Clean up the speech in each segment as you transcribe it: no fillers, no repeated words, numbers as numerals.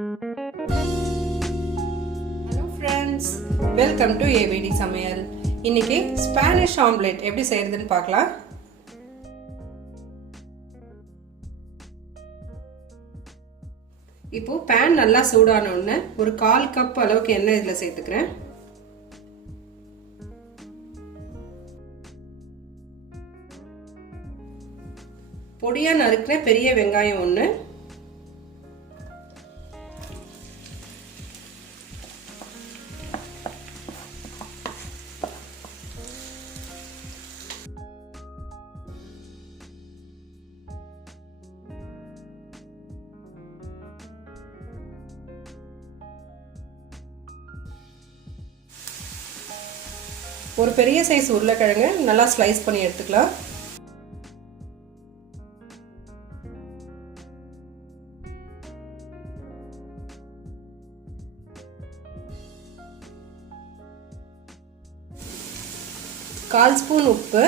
Hello friends, welcome to varities Samayal. இன்னைக்கு Spanish omelette எப்படி செய்யறதுன்னு பார்க்கலாம். இப்போ pan நல்லா சூடான உடனே ஒரு 1/4 கப் அளவுக்கு எண்ணெய் இதல சேர்த்துக்கிறேன். பொடியா நறுக்குற பெரிய வெங்காயம் ஒன்று, ஒரு பெரிய சைஸ் உருளைக்கிழங்கு நல்லா ஸ்லைஸ் பண்ணி எடுத்துக்கலாம். கால் ஸ்பூன் உப்பு,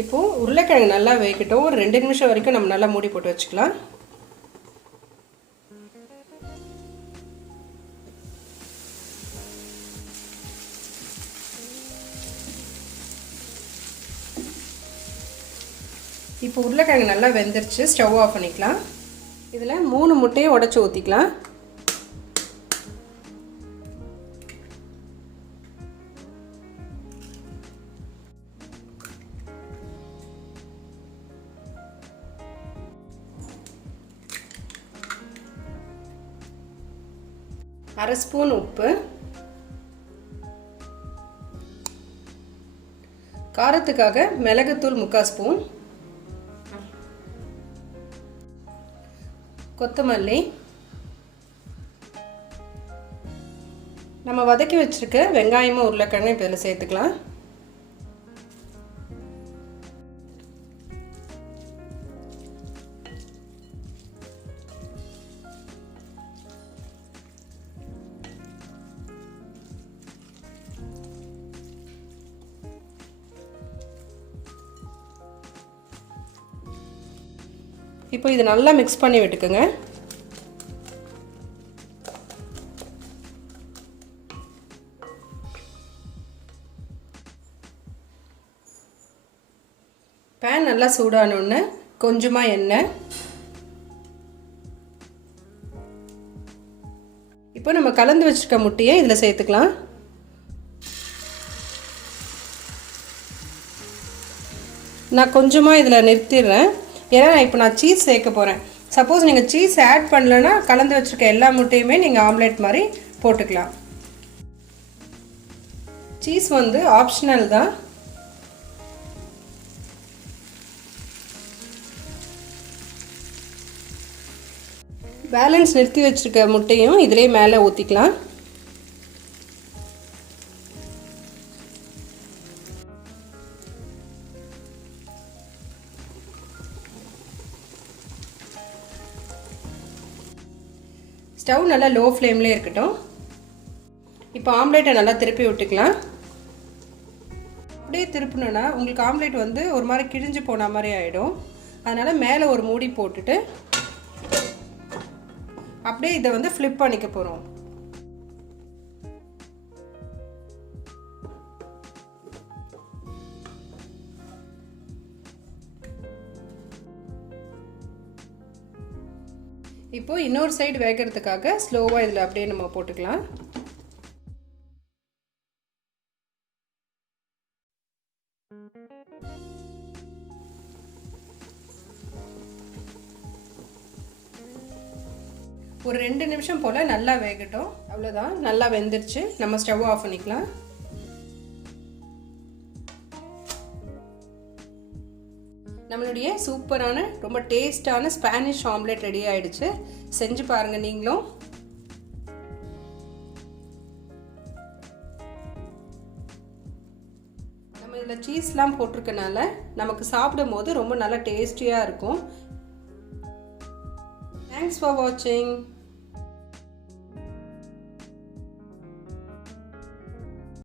இப்போ உருளைக்கிழங்கு நல்லா வேகட்டும். ஒரு 2 நிமிஷம் வரைக்கும் நம்ம நல்லா மூடி போட்டு வச்சுக்கலாம். இப்போ உருளைக்கிழங்கு நல்லா வெந்துருச்சு. ஸ்டவ் ஆஃப் பண்ணிக்கலாம். இதில் 3 முட்டையை உடைச்சு ஊற்றிக்கலாம். அரை ஸ்பூன் உப்பு, காரத்துக்காக மிளகுத்தூள் 3/4 ஸ்பூன், கொத்தமல்லி, நம்ம வதக்கி வச்சிருக்க வெங்காயமும் உருளைக்கிழங்கும் இப்போ இதில் சேர்த்துக்கலாம். இப்போ இது நல்லா மிக்ஸ் பண்ணி விட்டுக்குங்க. பேன் நல்லா சூடான உடனே கொஞ்சமாக எண்ணெய், இப்போ நம்ம கலந்து வச்சிருக்க முட்டையை இதில் சேர்த்துக்கலாம். நான் கொஞ்சமாக இதில் நிறுத்திடுறேன், ஏன்னா இப்போ நான் சீஸ் சேர்க்க போகிறேன். சப்போஸ் நீங்கள் சீஸ் ஆட் பண்ணலன்னா கலந்து வச்சுருக்க எல்லா முட்டையுமே நீங்கள் ஆம்லெட் மாதிரி போட்டுக்கலாம். சீஸ் வந்து ஆப்ஷனல் தான். பேலன்ஸ் நிறுத்தி வச்சுருக்க முட்டையும் இதிலே மேலே ஊற்றிக்கலாம். ஸ்டவ் நல்லா லோ ஃப்ளேம்லேயே இருக்கட்டும். இப்போ ஆம்லேட்டை நல்லா திருப்பி விட்டுக்கலாம். அப்படியே திருப்பினோன்னா உங்களுக்கு ஆம்லேட் வந்து ஒரு மாதிரி கிழிஞ்சு போன மாதிரி ஆகிடும். அதனால் மேலே ஒரு மூடி போட்டுட்டு அப்படியே இதை வந்து ஃப்ளிப் பண்ணிக்க போகிறோம். இப்போ இன்னொரு சைடு வேகிறதுக்காக ஸ்லோவாக இதில் அப்படியே நம்ம போட்டுக்கலாம். ஒரு 2 நிமிஷம் போல் நல்லா வேகட்டும். அவ்வளோதான், நல்லா வெந்துருச்சு. நம்ம ஸ்டவ் ஆஃப் பண்ணிக்கலாம். நம்மளுடைய சூப்பரான ரொம்ப டேஸ்டான ஸ்பானிஷ் ஆம்லெட் ரெடி ஆயிடுச்சு. செஞ்சு பாருங்க நீங்களும். நம்ம இதில் சீஸ்லாம் போட்டிருக்கனால நமக்கு சாப்பிடும் போது ரொம்ப நல்லா டேஸ்டியாக இருக்கும். தேங்க்ஸ் ஃபார் வாட்சிங்.